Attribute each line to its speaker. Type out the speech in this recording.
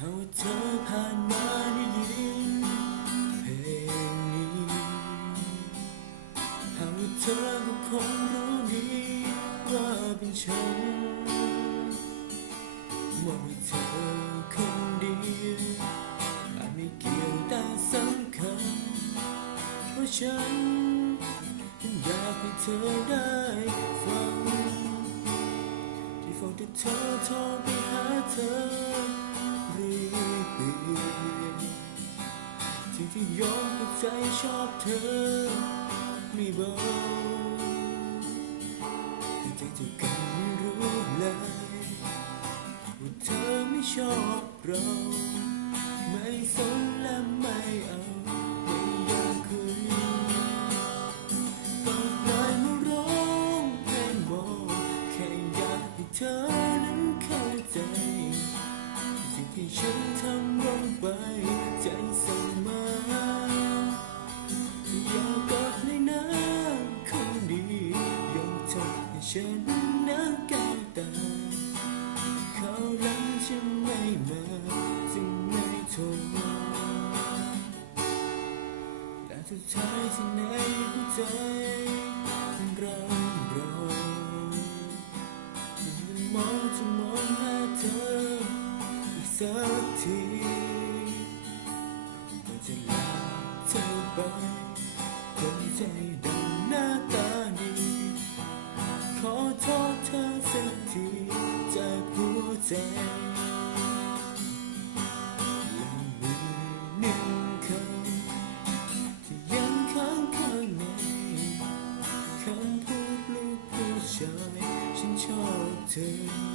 Speaker 1: หากว่าเธอผ่านมาได้ยินเพลงนี้หากว่าเธอก็คงรู้ดีว่าเป็นฉันว่าม่เธอคนเดียวอาจไม่เกี่ยวแต่สำคัญเพราะฉันอยากให้เธอได้ฟังที่ฟังแต่เธอโทรไปหาเธอ รื่อยเปื่อยที่ที่ยอมให้ใจชอบเธอไม่เบาที่ใจเธอกันไม่รู้เลยว่าเธอไม่ชอบเรา ไม่สนและไม่เอาไม่อยากคุยก็เลยมาร้องเพลงบอกแค่อยากให้เธอ ม่มาจึงไม่ทรแต่สุดท้ายที่ในหัวใจร่ำรอยมองจะมองหาเธออีกสักทีก่อนจะลาเธอไปคนใจดำหน้าตาดีขอโทษเธอสักทีจากหัวใจ To.